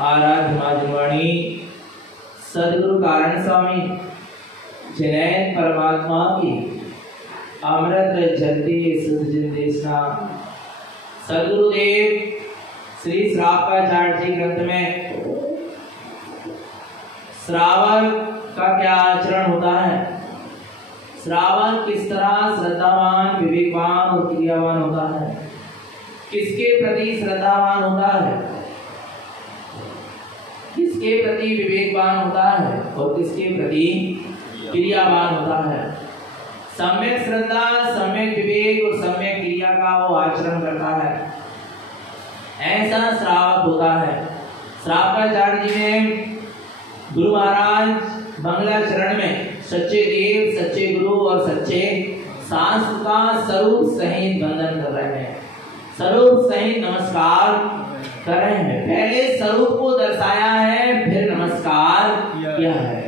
आराध्य माधुवाणी सदगुरु कारण स्वामी जैन परमात्मा की अमृत जलती सुध जिंदेशना सदगुरुदेव श्री श्रावकाचार्य जी ग्रंथ में श्रावक का क्या आचरण होता है, श्रावक किस तरह श्रद्धावान विवेकवान और क्रियावान होता है, किसके प्रति श्रद्धावान होता है, किसके प्रति विवेकवान होता है और किसके प्रति क्रियावान होता है। सम्यक श्रद्धा, सम्यक विवेक और सम्यक क्रिया का वो आचरण करता है, ऐसा श्रावक होता है। श्रावकाचार्य जी ने गुरु महाराज मंगलाचरण में सच्चे देव, सच्चे गुरु और सच्चे शास्त्र का स्वरूप सहित वंदन कर रहे हैं, स्वरूप सहित नमस्कार कर रहे हैं। पहले स्वरूप को दर्शाया है, फिर नमस्कार किया है।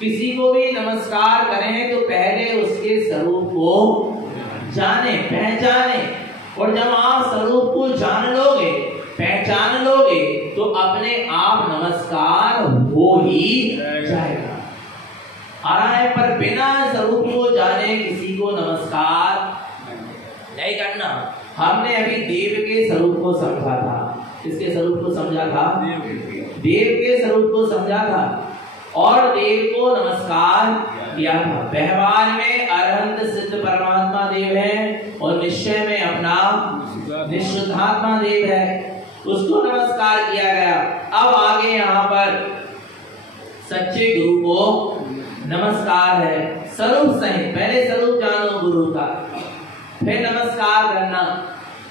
किसी को भी नमस्कार करें तो पहले उसके स्वरूप को जाने, पहचाने, और जब आप स्वरूप को जान लोगे, पहचान लोगे तो अपने आप नमस्कार हो ही जाएगा। आ रहा है, पर बिना स्वरूप को जाने किसी को नमस्कार नहीं करना। हमने अभी देव के स्वरूप को समझा था। किसके स्वरूप को समझा था? देव के स्वरूप को समझा था और देव को नमस्कार किया था। व्यवहार में अरहंत सिद्ध परमात्मा देव है और निश्चय में अपना निश्चुद्धात्मा देव है, उसको नमस्कार किया गया। अब आगे यहाँ पर सच्चे गुरु को नमस्कार है, स्वरूप सहित। पहले स्वरूप जानो गुरु का, फिर नमस्कार करना।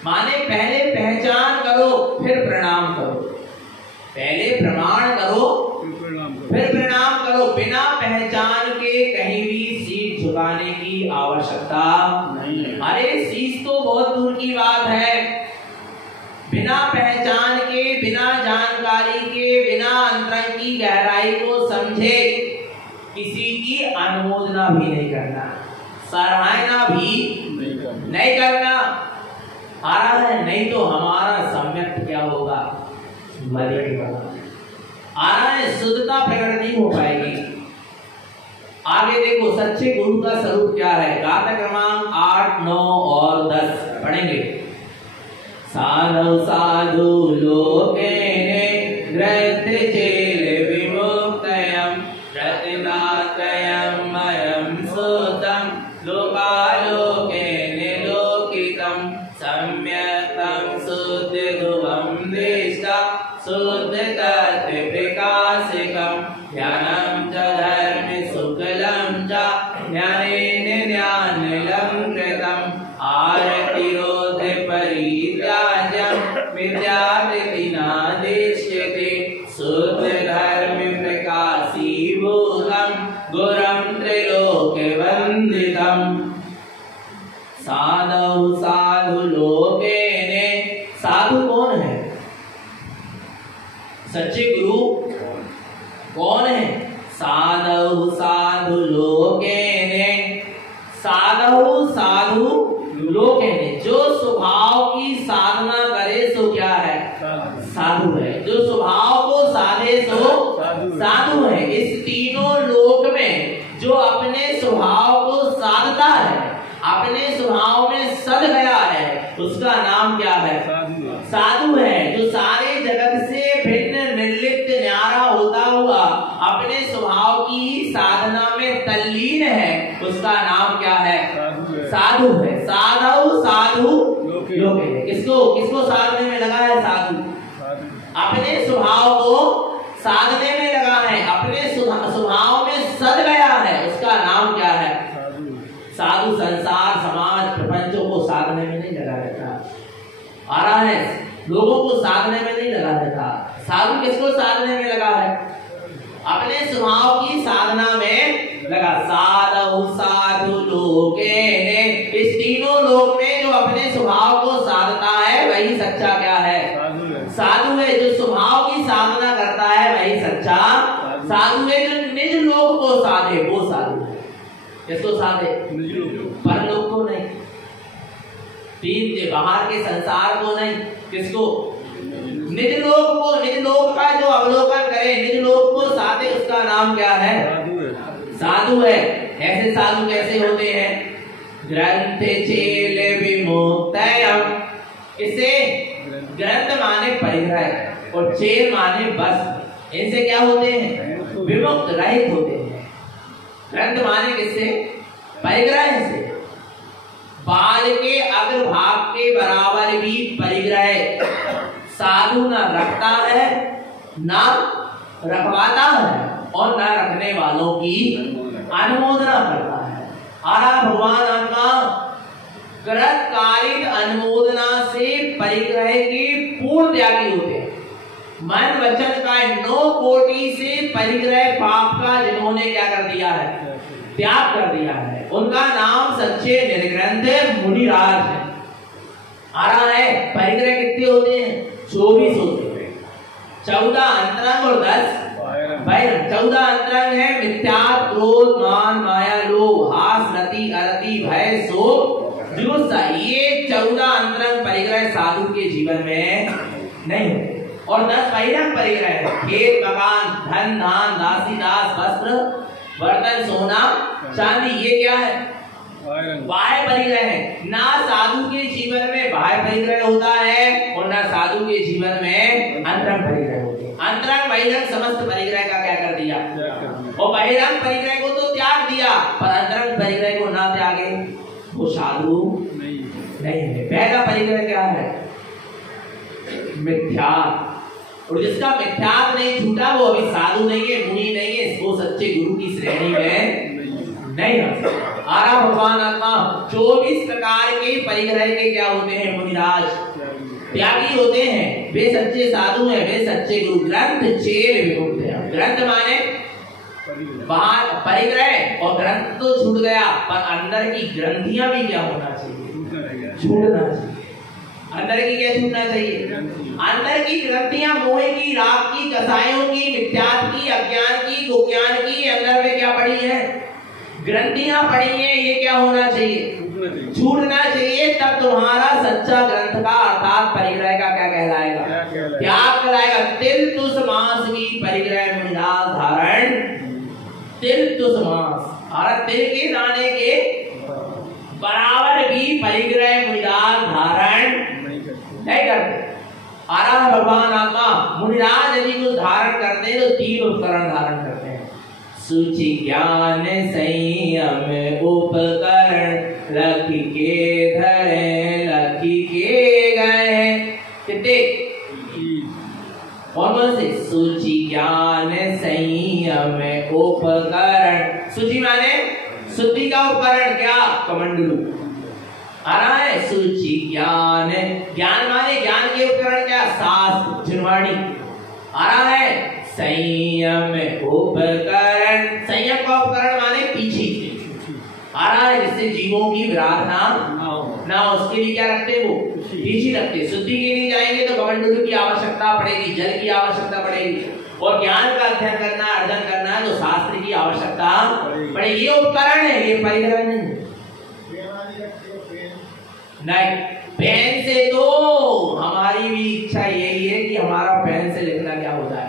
माने पहले पहचान करो, फिर प्रणाम करो। पहले प्रमाण करो, फिर प्रणाम करो। बिना पहचान के कहीं भी शीश झुकाने की आवश्यकता नहीं। अरे शीश तो बहुत दूर की बात है। बिना पहचान के, बिना जानकारी के, बिना अंतरंग की गहराई को समझे किसी की अनुमोदना भी नहीं करना, सराहना भी नहीं करना। आ रहा है, नहीं तो हमारा सम्यक क्या होगा, मलिन होगा। आ रहा है, शुद्धता प्रकट नहीं हो पाएगी। आगे देखो सच्चे गुरु का स्वरूप क्या है। गाथा क्रमांक 8, 9 और 10 पढ़ेंगे। साधु साधु लोकेने ग्रथ चेल विमुक्तयम् प्रतिदातयम् मयम् सुतम् लोकालोकेने लोकितम् सम्यक्तं शुद्धगुवं दिष्टा शुद्धतत्त्व विकासिकम् ध्यानं च धर्म शुक्लं च ज्ञानेन ज्ञानलं कृतम् आरतिरोध परित्याज्यं विद्यार्थिनादिश्यते शुद्ध धर्म प्रकाशीभूतं गुरुं त्रैलोक्यवन्दितम् साधु साधु लोकेने। साधु कौन है? सच्चे गुरु कौन है? साधु साधु लोकेने। साधु साधु लोकेने, जो स्वभाव की साधना करे सो क्या है? साधु है। जो स्वभाव को साधे सो साधु है। इस तीनों लोक में जो अपने स्वभाव को साधता है, अपने स्वभाव में सद गया है, उसका नाम क्या है? साधु है। जो सारे जगत से भिन्न, निर्लिप्त, न्यारा होता हुआ अपने स्वभाव की साधना में तल्लीन है, उसका नाम क्या है? साधु है। साधु साधु लोके। किसको साधने में लगा है? साधु अपने स्वभाव को साधने में लगा है, अपने स्वभाव में सद गया है, उसका नाम क्या है? साधु संसार समाज प्रपंचों को साधने में नहीं लगा रहता। आ रहा है, लोगों को साधने में नहीं लगा रहता। साधु किसको साधने में लगा है? अपने स्वभाव की साधना में लगा। साधु साधु लोकेने। इस तीनों लोक में जो अपने स्वभाव को साधता है वही सच्चा क्या है? साधु है। जो स्वभाव की साधना करता है वही सच्चा साधु है। जो निज लोक को साधे वो साधु है। किसको साधे? परलोक को नहीं, तीन बाहर के संसार को नहीं। किसको? निज लोक को। निज लोक का जो साधु कैसे होते हैं? ग्रंथ चेल विमुक्तयम्। इसे ग्रंथ माने परिग्रह और चेल माने बस, इनसे क्या होते हैं? विमुक्त, रहित होते हैं। ग्रंथ माने किससे? परिग्रह से। बाल के अग्रभाग के बराबर भी परिग्रह साधु न रखता है, न रखवाता है और न रखने वालों की अनुमोदना करता है। आरा भगवान आत्मा कृतकालिक अनुमोदना से परिग्रह के पूर्ण त्यागी होते हैं। मन वचन का 9 कोटि से परिग्रह पाप का जिन्होंने क्या कर दिया है? त्याग कर दिया है। उनका नाम सच्चे निर्ग्रंथ मुनिराज है। आ रहा है परिग्रह कितने होते हैं? 24 होते हैं। 14 अंतरंग और 10 बाह्य। 14 अंतरंग है मिथ्या, क्रोध, मान, माया, लोभ, हास, रति, अरति, भय, शोक, जुगुप्सा। ये 14 अंतरंग परिग्रह साधु के जीवन में नहीं होते। और 10 बहिरंग परिग्रह है। खेत, मकान, धन, धान, दासी, दास, वस्त्र, बर्तन, सोना, चांदी। ये क्या है? बाह्य परिग्रह है। ना साधु के जीवन में बाह्य परिग्रह होता है और ना साधु के जीवन में अंतरंग परिग्रह होते हैं। अंतरंग बहिरंग समस्त परिग्रह का क्या कर दिया? और बहिरंग परिग्रह को तो त्याग दिया, पर अंतरंग परिग्रह को ना त्यागे वो साधु नहीं है। पहला परिग्रह क्या है? मिथ्या। और जिसका मिथ्यात्व नहीं छूटा वो अभी साधु नहीं है, मुनि नहीं है, वो सच्चे गुरु की श्रेणी में नहीं है। आरा भगवान आत्मा 24 प्रकार के परिग्रह के क्या होते हैं? मुनिराज त्यागी होते हैं। वे सच्चे साधु हैं, वे सच्चे गुरु। ग्रंथ चेल विमुक्त है। ग्रंथ माने बाहर परिग्रह, और ग्रंथ तो छूट गया पर अंदर की ग्रंथियां भी क्या होना चाहिए? छूटना चाहिए। अंदर की क्या छूटना चाहिए? अंदर की ग्रंथियां मोह की, राग की, कसायों की, मिथ्यात्व की, अज्ञान की, कुज्ञान की अंदर में क्या पड़ी है? ग्रंथियां पड़ी हैं। ये क्या होना चाहिए? छूटना चाहिए। तब तुम्हारा सच्चा ग्रंथ का अर्थात परिग्रह का क्या कहलाएगा? त्याग कहलाएगा। तिल तुस मास की परिग्रह मुनिराज धारण। तिल तुस मास और तिल के दाने के बराबर भी परिग्रह मुनिराज धारण नहीं करते। आरा भगवान आत्मा मुनिराज यदि कुछ धारण करते हैं तो 3 उपकरण धारण करते हैं। सूचि, ज्ञान, संयम, उपकरण रख के धरे, रख के गए। कितने? कौन से? सूचि, ज्ञान, संयम, उपकरण। सूचि माने शुद्धि का उपकरण क्या? कमंडलू। आ रहा है सूचि, ज्ञान। ज्ञान माने ज्ञान के उपकरण क्या? शास्त्र, जिनवाणी। आ रहा है संयम उपकरण। संयम का उपकरण माने पीछे। आ रहा है जिससे जीवों की विराधना ना उसके लिए क्या रखते? वो पीछे रखते। शुद्धि के लिए जाएंगे तो कमंडलू की आवश्यकता पड़ेगी, जल की आवश्यकता पड़ेगी। और ज्ञान का अध्ययन करना, अर्जन करना है तो शास्त्र की आवश्यकता पड़ेगी। ये उपकरण है, ये परिग्रह नहीं। नहीं, पेन से तो हमारी भी इच्छा यही है कि हमारा पेन से लिखना क्या होता है,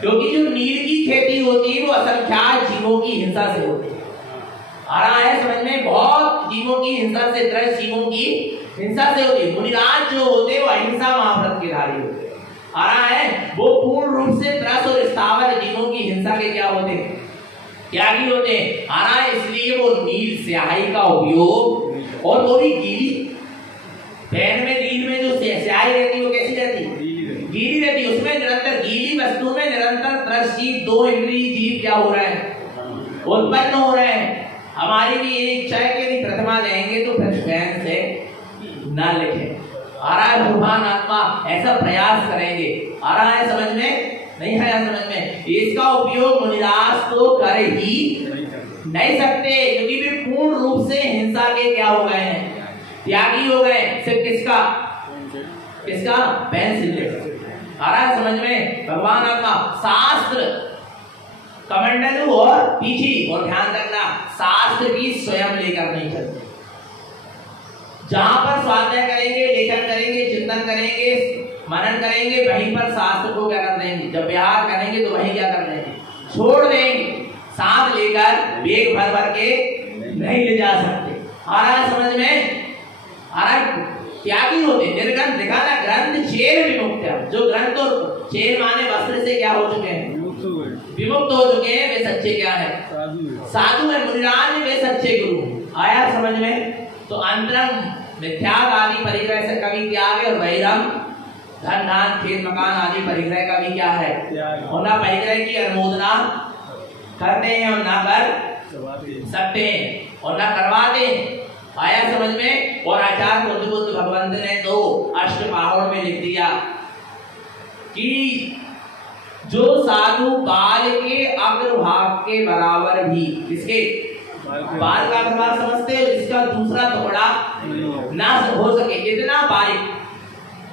क्योंकि जो नील की खेती होती है वो असंख्यात जीवों की हिंसा से होती है। आ रहा है समझ में? बहुत जीवों की हिंसा से, त्रस्त जीवों की हिंसा से होती है। मुनिराज जो होते हैं वो अहिंसा महाव्रत के धारी होते हैं। आ रहा है वो पूर्ण रूप से त्रस्त और स्थावर जीवों की हिंसा के क्या होते हैं? त्यागी होते हैं। आ रहा है इसलिए वो नील स्याही का उपयोग, और वो भी गीली। पेन में नील में जो स्याही रहती है वो कैसी रहती है? गीली रहती है। उसमें निरंतर गीली वस्तु में निरंतर त्रस्त जीव, 2 इंद्रिय जीव क्या हो रहे हैं? उत्पन्न हो रहे हैं। हमारी भी ये इच्छा है कि यदि प्रतिमा देंगे तो फिर पेन से ना लिखें। आ रहा है भगवान आत्मा ऐसा प्रयास करेंगे। आ रहा है समझ में? नहीं है समझ में? इसका उपयोग मुनिराज तो कर ही नहीं सकते, क्योंकि वे पूर्ण रूप से हिंसा के क्या हो गए हैं? त्यागी हो गए। सिर्फ किसका? किसका? पेंसिल लेकर। आ रहा है समझ में? भगवान आत्मा शास्त्र, कमंडलू और पीछी। और ध्यान रखना शास्त्र भी स्वयं लेकर नहीं चलते। जहां पर स्वाध्याय करेंगे, लेखन करेंगे, चिंतन करेंगे, मनन करेंगे, वहीं पर शास्त्र को क्या कर देंगे? जब व्यवहार करेंगे तो वहीं क्या कर देंगे? छोड़ देंगे। साथ लेकर बेग भर भर के नहीं ले जा सकते। आ रहा समझ में? आ रहा? त्यागी होते निर्ग्रंथ लिखा ना, ग्रंथ चेर विमुक्त है। जो ग्रंथ और चेर माने वस्त्र से क्या हो चुके हैं? विमुक्त हो चुके हैं, वे सच्चे क्या है? साधु है। मुनिराज वे सच्चे गुरु। आया समझ में? तो अंतरंग मिथ्याग आदि परिग्रह से कभी त्याग है, और बहिरंग धन धान खेत मकान आदि परिग्रह का भी क्या है? और ना परिग्रह की अनुमोदना करते हैं और ना कर सकते हैं और ना करवाते हैं। आया समझ में? और आचार्य बुद्ध भगवंत ने तो अष्टपाहड़ में लिख दिया कि जो साधु बाल के अग्रभाग के बराबर भी, इसके बाल का अग्रभाग समझते हो, इसका दूसरा टुकड़ा ना हो सके, इतना बारीक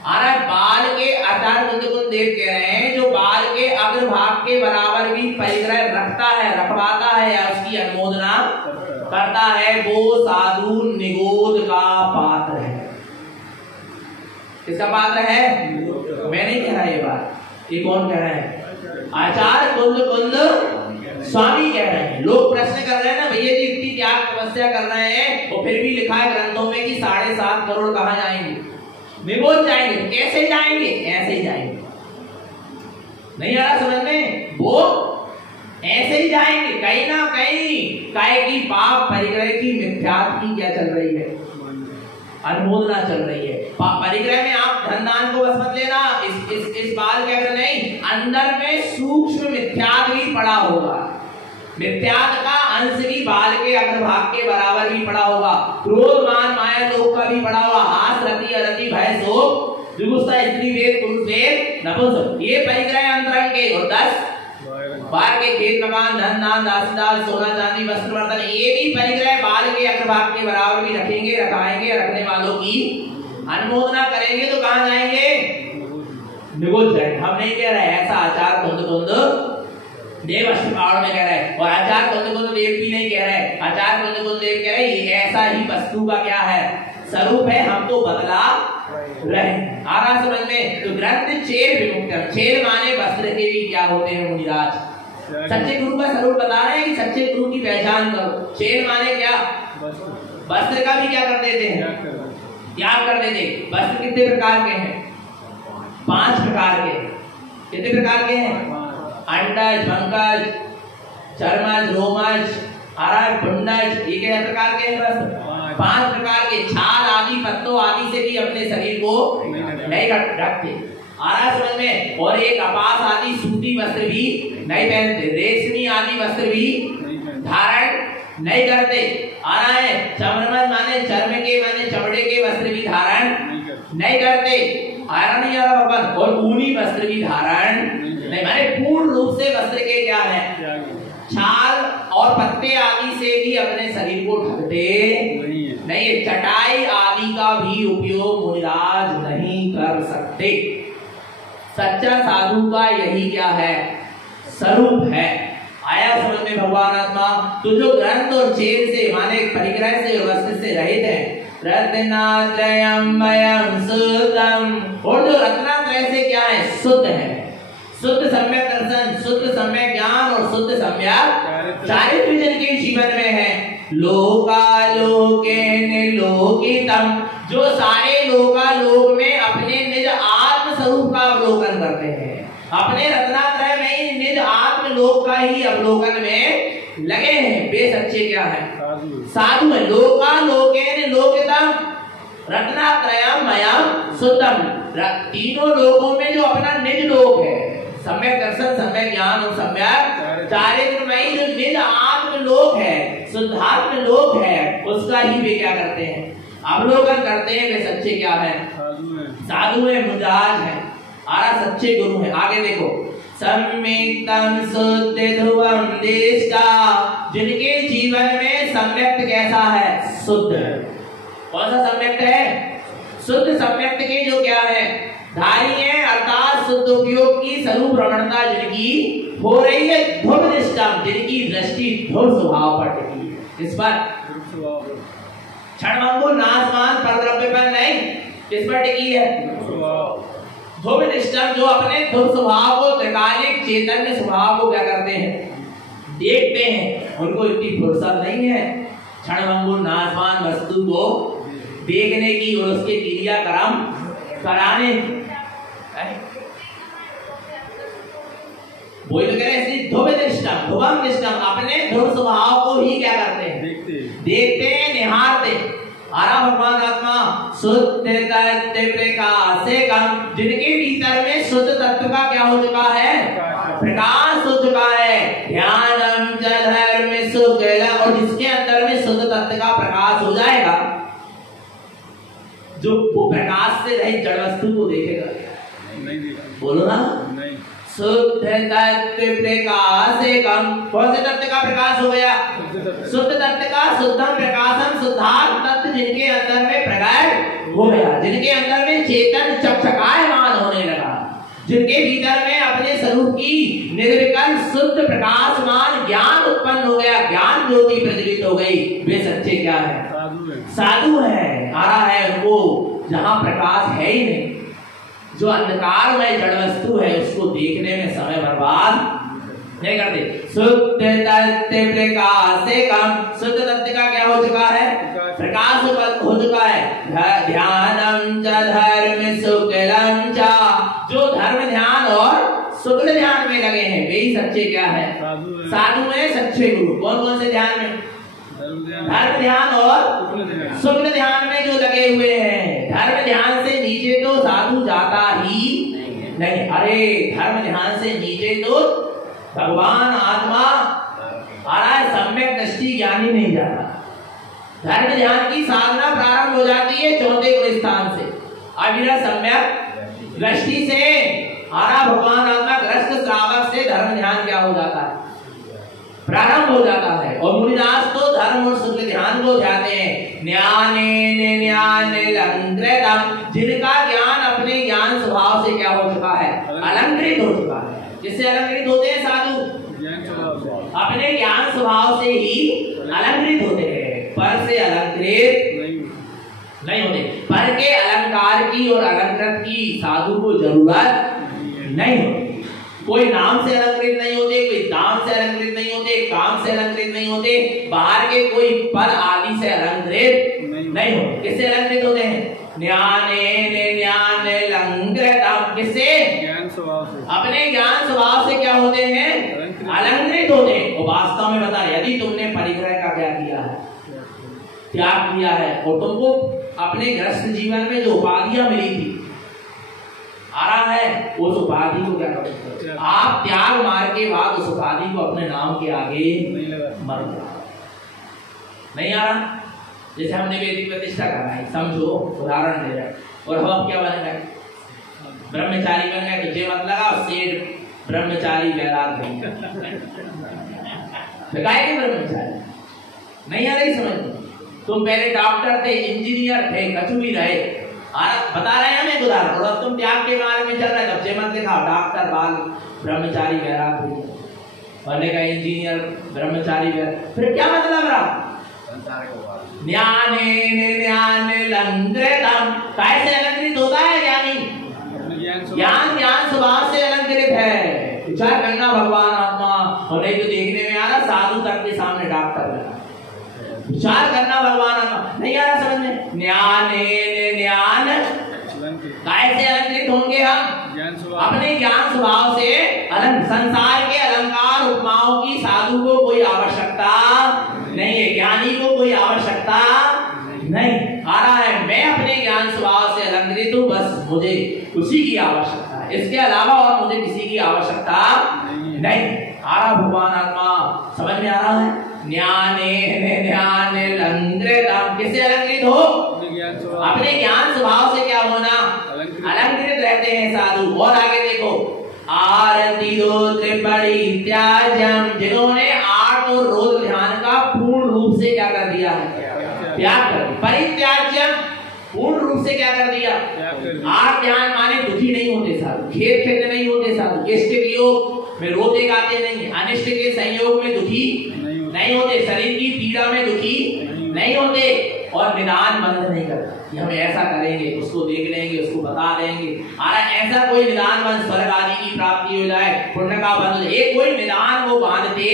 आ रहा है। बाल के आचार्य बुद्ध देव कह रहे हैं जो बाल के अग्रभाग के बराबर भी परिग्रह रखता है, रखवाता है या उसकी अनुमोदना करता है, वो साधु निगोद का पात्र है। किसका पात्र है? मैं नहीं कह रहा ये बात, ये कौन कह रहा है? आचार्य कुंद स्वामी कह रहे हैं। लोग प्रश्न कर रहे हैं ना, भैया जी इतनी त्याग तपस्या कर रहे हैं और फिर भी लिखा है ग्रंथों में कि 7.5 करोड़ कहाँ जाएंगे? निगोद जाएंगे। कैसे जाएंगे? ऐसे ही जाएंगे। नहीं आ रहा समझ में? वो ऐसे ही जाएंगे कहीं ना कहीं। काय की पाप परिग्रह की मिथ्यात्व की क्या चल रही है? अनुमोदना चल रही है। परिग्रह में आप धन दान को बस मत लेना, इस बाल के अगर नहीं, अंदर में सूक्ष्म मिथ्यात्व भी पड़ा होगा। मिथ्यात्व का अंश भी बाल के अग्रभाग के बराबर भी पड़ा होगा। क्रोध मान माया लोभ का भी पड़ा होगा। हास रति अरति भय शोक जुगुप्सा स्त्री वेद पुरुष वेद नपुंसक, ये परिग्रह अंतरंग के। और 10 बाल के खेत मकान धन दान दासदार सोना चांदी वस्त्र बर्तन, ये भी परिग्रह बाल के अग्रभाग के बराबर भी रखेंगे, रखाएंगे। रखने वालों की अनुमोदना करेंगे तो कहाँ जाएंगे? निगोद जाएंगे। हम नहीं कह रहे ऐसा, आचार्य कुंद देव अष्टपाहड़ में कह रहे हैं। और आचार्य कुंद देव भी नहीं कह रहे। आचार्य कुंद देव कह रहे ये ऐसा ही वस्तु का क्या है? स्वरूप है। हम तो बदला रहे। आ रहा समझ में? तो ग्रंथ चेर विमुक्त, चेर माने वस्त्र के भी क्या होते हैं मुनिराज? सच्चे गुरु का स्वरूप बता रहे हैं कि सच्चे गुरु की पहचान करो। चेर माने क्या? वस्त्र का भी क्या कर देते हैं? त्याग कर देते। वस्त्र कितने प्रकार के हैं? 5 प्रकार के। कितने प्रकार के हैं? अंडज, पंकज, चर्मज, रोमज, पुंडज, ये क्या प्रकार के हैं? वस्त्र 5 प्रकार के। छाल आदि पत्तों आदि से भी अपने शरीर को नहीं ढकते। समझ में? और एक कपास आदि सूती वस्त्र भी नहीं पहनते। रेशमी आदि वस्त्र भी धारण नहीं करते। आ रहा है। चर्मज माने चर्म के माने चमड़े के वस्त्र भी धारण नहीं करते। आयरन नहीं आ रहा भगवान। और ऊनी वस्त्र भी धारण नहीं, माने पूर्ण रूप से वस्त्र के क्या है? छाल और पत्ते आदि से भी अपने शरीर को ढकते नहीं। चटाई आदि का भी उपयोग मुनिराज नहीं कर सकते। सच्चा साधु का यही क्या है? स्वरूप है। आया समझ में भगवान आत्मा? तो जो ग्रंथ और चेर से माने परिग्रह से और वस्त्र से रहित है, रत्नात्रयमयं शुद्धम, और जो रत्नात्रय से क्या है? शुद्ध है। शुद्ध सम्यक दर्शन, शुद्ध सम्यक ज्ञान और शुद्ध सम्यक चारित्र्य जिनके जीवन में है। लोकालोकेन लोकितम, जो सारे लोकालोक में अपने निज आत्म स्वरूप का अवलोकन करते हैं। अपने रत्नात्रय में ही निज आत्म लोक का ही अवलोकन में लगे हैं, वे सच्चे क्या है? साधु है। लोकालोकेन लोकितम रत्नात्रयमयं शुद्धम, तीनों लोकों में जो अपना निज लोक है, सम्यक दर्शन, सम्यक ज्ञान और सम्यक चारित्र्यमयी जो निज आत्म लोक है, शुद्धात्म लोक है, उसका ही वे क्या करते हैं? अवलोकन करते हैं। वे सच्चे क्या है? साधु है, मुनिराज है। सच्चे गुरु है। आगे देखो, सम्यक्तम शुद्ध ध्रुवम देशका, जिनके जीवन में सम्यक्त कैसा है? शुद्ध। कौन सा सम्यक्त है? शुद्ध सम्यक्त के जो क्या है? धारी है, अर्थात शुद्ध उपयोग की स्वरूप रमणता जिनकी हो रही है। ध्रुव निष्ठम, जिनकी दृष्टि ध्रुव स्वभाव पर टिकी है। इस पर क्षणभंगुर नाशवान परद्रव्य पर नहीं, किस पर टिकी है? ध्रुव निष्ठम, जो अपने ध्रुव स्वभाव को, त्रिकालिक चैतन्य स्वभाव को क्या करते हैं? देखते हैं। उनको इतनी फुर्सत नहीं है क्षणभंगुर नाशवान वस्तु को देखने की और उसके क्रियाक्रम कराने की। वही तो कह रहे ध्रुवनिष्ठम ध्रुवम निष्ठम, अपने ध्रुव स्वभाव को ही क्या करते हैं, देखते हैं, निहारते। आरा भगवान आत्मा शुद्ध तत्व प्रकाशकम, जिनके भीतर में शुद्ध तत्व का क्या हो चुका है, प्रकाश हो चुका है। ध्यानम च धर्म शुक्ल, और जिसके अंदर में शुद्ध तत्व का प्रकाश हो जाएगा, जो वो प्रकाश से रहित जड़ वस्तु को देखेगा। बोलो ना, शुद्ध तत्व प्रकाशकम, कौन से तत्व का प्रकाश हो गया, शुद्ध तत्व का। शुद्धम प्रकाशम, शुद्धात्म तत्व जिनके अंदर में प्रकट हो गया, जिनके अंदर में चेतन चकचकायमान होने लगा, जिनके भीतर में अपने स्वरूप की निर्विकल्प शुद्ध प्रकाशमान ज्ञान उत्पन्न हो गया, ज्ञान ज्योति प्रज्वलित हो गई, वे सच्चे क्या है, साधु है। आ रहा है उनको जहां प्रकाश है ही नहीं, जो अंधकारमय जड़ वस्तु है उसको देखने में समय बर्बाद नहीं करते। शुद्ध तत्व प्रकाशकम, शुद्ध तत्व का क्या हो चुका है, प्रकाश हो चुका है। ध्यानम च धर्म शुक्लम च, जो धर्म ध्यान और शुक्ल ध्यान में लगे हैं वे ही सच्चे क्या है, साधु है, सच्चे गुरु। कौन कौन से ध्यान में, धर्म ध्यान और शुक्ल ध्यान में जो लगे हुए हैं। धर्म ध्यान से नीचे तो साधु जाता ही नहीं। अरे धर्म ध्यान से नीचे तो भगवान आत्मा आ रहा है, सम्यक दृष्टि ज्ञानी नहीं जाता। धर्म ध्यान की साधना प्रारंभ हो जाती है चौथे गुण स्थान से, अविरत सम्यक दृष्टि से। आ रहा भगवान आत्मा ग्रस्त श्रावक से धर्म ध्यान क्या हो जाता है, प्रारंभ हो जाता है। और मुनिदास तो धर्म और शुक्ल ध्यान को ध्याते हैं। ज्ञानेन ज्ञानलंकृतम, जिनका ज्ञान अपने ज्ञान स्वभाव से क्या हो चुका है, अलंकृत हो चुका है। जिससे अलंकृत होते हैं साधु, अपने ज्ञान स्वभाव से ही अलंकृत होते हैं, पर से अलंकृत नहीं होते। पर के अलंकार की और अलंकृत की साधु को जरूरत नहीं होती। कोई नाम से अलंकृत नहीं होते, कोई दाम से अलंकृत नहीं होते, काम से अलंकृत नहीं होते, बाहर के कोई पद आदि से अलंकृत नहीं होते। किससे अलंकृत होते हैं, ज्ञानेन ज्ञानलंकृतम, किससे, ज्ञान स्वभाव से, अपने ज्ञान स्वभाव से क्या होते हैं, अलंकृत होते हैं। और वास्तव में बता, यदि तुमने परिग्रह का क्या किया है, त्याग किया है, और तुमको अपने गृहस्थ जीवन में जो उपाधियां मिली थी आ रहा है, उस उपाधि को क्या करोगे आप, त्याग मार के बाद उस उपाधि को अपने नाम के आगे मर जाओ। नहीं आ रहा, जैसे हमने वेदी प्रतिष्ठा करा है, समझो उदाहरण दे रहे हैं, और हम क्या बन गए, ब्रह्मचारी बन गए। तुझे मत लगा सेठ ब्रह्मचारी वैराग बन गए, ब्रह्मचारी नहीं आ रही समझ। तुम पहले डॉक्टर थे, इंजीनियर थे, कछु भी रहे, बता रहे हैं हमें उदाहरण। और तुम त्याग के मार्ग में चल रहे, तब से मत लिखा डॉक्टर बाल ब्रह्मचारी वैराग हुई, पहले का इंजीनियर ब्रह्मचारी वैराग, फिर क्या मतलब रहा, ज्ञानेन ज्ञानलंकृतम, कैसे अलंकृत होता है ज्ञानी, ज्ञान ज्ञान स्वभाव से अलंकृत है। विचार करना भगवान आत्मा, और नहीं तो देखने में आ रहा साधु तक के सामने डॉक्टर लगा। विचार करना भगवान आत्मा, नहीं आ रहा समझ में। ज्ञानेन ज्ञान, कैसे अलंकृत होंगे हम, अपने ज्ञान स्वभाव से अलंकृत। संसार के अलंकार उपमाओं की साधु को कोई आवश्यकता नहीं है, ज्ञानी को कोई आवश्यकता नहीं। आ रहा है मैं अपने ज्ञान स्वभाव से अलंकृत हूँ, बस मुझे उसी की आवश्यकता है, इसके अलावा और मुझे किसी की आवश्यकता नहीं। आ रहा भगवान आत्मा, समझ में आ रहा है। ज्ञानेन ज्ञानलंकृतम, किससे अलंकृत हो, अपने ज्ञान स्वभाव से क्या होना, अलंकृत रहते हैं साधु। और आगे देखो, आरती रुद्र परित्याज्यम, जिन्होंने आर्त और रुद्र ध्यान का पूर्ण रूप से क्या कर दिया है, त्याग कर दिया। परित्याज्यम, पूर्ण रूप से क्या कर दिया, आर्त ध्यान माने दुखी नहीं होते साधु, खेत खेत नहीं होते साधु, इष्ट के योग में रोते गाते नहीं, अनिष्ट के संयोग में दुखी नहीं होते, शरीर की पीड़ा में दुखी नहीं होते, और निदान बंद नहीं करता कि हम ऐसा करेंगे, उसको देख लेंगे, उसको बता देंगे, ऐसा कोई निदान बंद स्वर्ग आदि की प्राप्ति हो जाए, पुण्य का बंद हो जाए, ये कोई निदान वो बांधते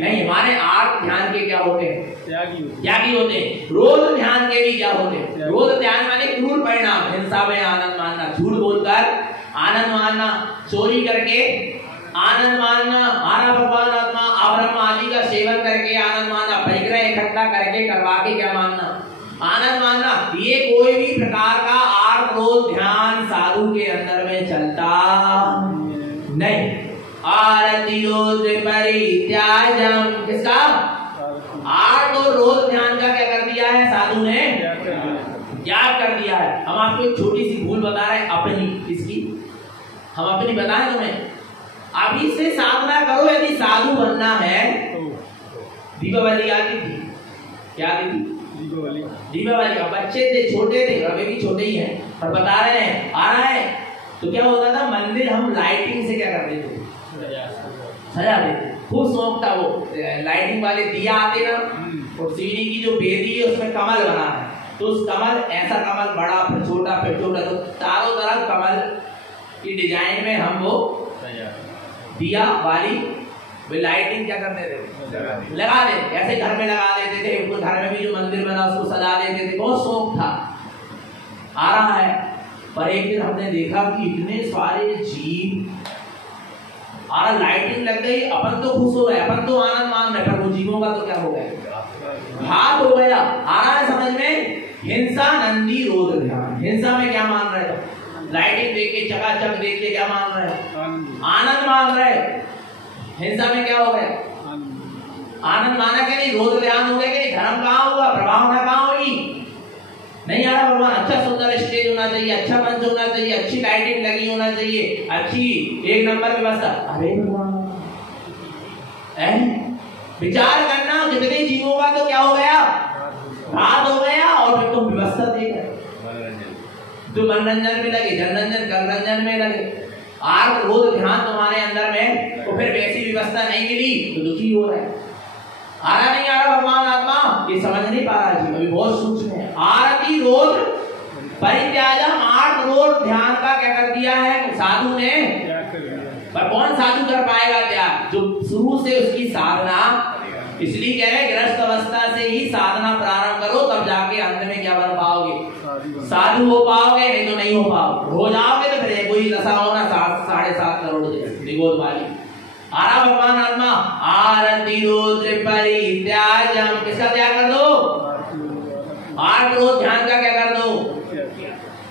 नहीं। हमारे आर्थ ध्यान के क्या होते हैं? त्यागी होते हैं। रोध ध्यान के भी क्या होते हैं? रोध ध्यान माने क्रूर परिणाम, हिंसा में आनंद मानना, झूठ बोलकर आनंद मानना, चोरी करके आनंद मानना, आना भगवान आत्मा अब्रह्म आदि का सेवन करके आनंद मानना, परिग्रह इकट्ठा करके करवा के क्या मानना? आनंद मानना। ये कोई भी प्रकार का आर्थ रोध ध्यान साधु के अंदर में चलता नहीं। आरती रोध परित्याजम, किसका? आर्थ और रोध ध्यान का क्या कर दिया है साधु ने? त्याग कर दिया है। हम आपको एक छोटी सी भूल बता रहे हैं अपनी, इसकी हम अपनी बताएं तुम्हें। अभी से साधना करो, यदि साधु बनना है। दीपावली आती थी, क्या आती थी? दीपावली। अब बच्चे थे, छोटे थे, अभी भी छोटे ही हैं, पर बता रहे हैं आ रहा है। तो क्या होता था, मंदिर हम लाइटिंग से क्या कर देते थे? सजा देते। खूब शौक था वो लाइटिंग वाले दिया आते ना, और सीढ़ी की जो बेदी है उसमें कमल बना है, तो उस कमल, ऐसा कमल बड़ा फिर छोटा फिर छोटा, तो चारों तरफ कमल की डिजाइन में हम वो दिया वाली लाइटिंग क्या करते थे? लगा देते। ऐसे घर में लगा देते थे, घर में भी जो मंदिर बना उसको सजा देते थे। बहुत शौक था, आ रहा है। पर एक दिन हमने देखा कि इतने सारे जीव, लाइटिंग लग गई, अपन तो खुश हो गए, अपन तो आनंद मान रहे, पर वो जीवों का तो क्या हो गया? हाथ हो गया। आ रहा है समझ में? हिंसा नंदी रोध ध्यान। हिंसा में क्या मान रहे हो? लाइटिंग देख के, चकाचक देख के क्या मान रहे हैं? आनंद मान रहे। हिंसा में क्या हो गया? आनंद माना कि नहीं? रोध ध्यान हो गया कि नहीं? धर्म कहाँ होगा? प्रभावना कहाँ होगी? नहीं आ रहा भगवान। अच्छा सुंदर स्टेज होना चाहिए, अच्छा मंच होना चाहिए, अच्छी लाइटिंग लगी होना चाहिए, अच्छी एक नंबर व्यवस्था। अरे भगवान, विचार करना, जितने जीवों का तो क्या हो गया? रात हो गया, और फिर तुम व्यवस्था देख रहे, तो मनोरंजन में लगे, जनरंजन मनोरंजन में लगे। आर्थ रोध ध्यान तुम्हारे अंदर में, तो फिर वैसी व्यवस्था नहीं मिली तो दुखी हो रहे। आ रहा नहीं आ रहा भगवान आत्मा? ये समझ नहीं पा रहा जी, अभी बहुत सूक्ष्म है। आरती रोध परित्याजम, आर्थ रोध ध्यान का क्या कर दिया है साधु ने? पर कौन साधु कर पाएगा त्याग? जो शुरू से उसकी साधना, इसलिए कह रहे गृहस्थ अवस्था से ही साधना प्रारंभ करो, तब जाके अंत में क्या बन पाओगे? साधु हो पाओगे, नहीं तो नहीं हो पाओगे। हो जाओगे तो फिर कोई दशा होना 7.5 करोड़ निगोद वाली। आरा भगवान आत्मा आरती रोध परित्याजम, किसका त्याग कर दो? आर्थ रोध ध्यान का क्या कर दो?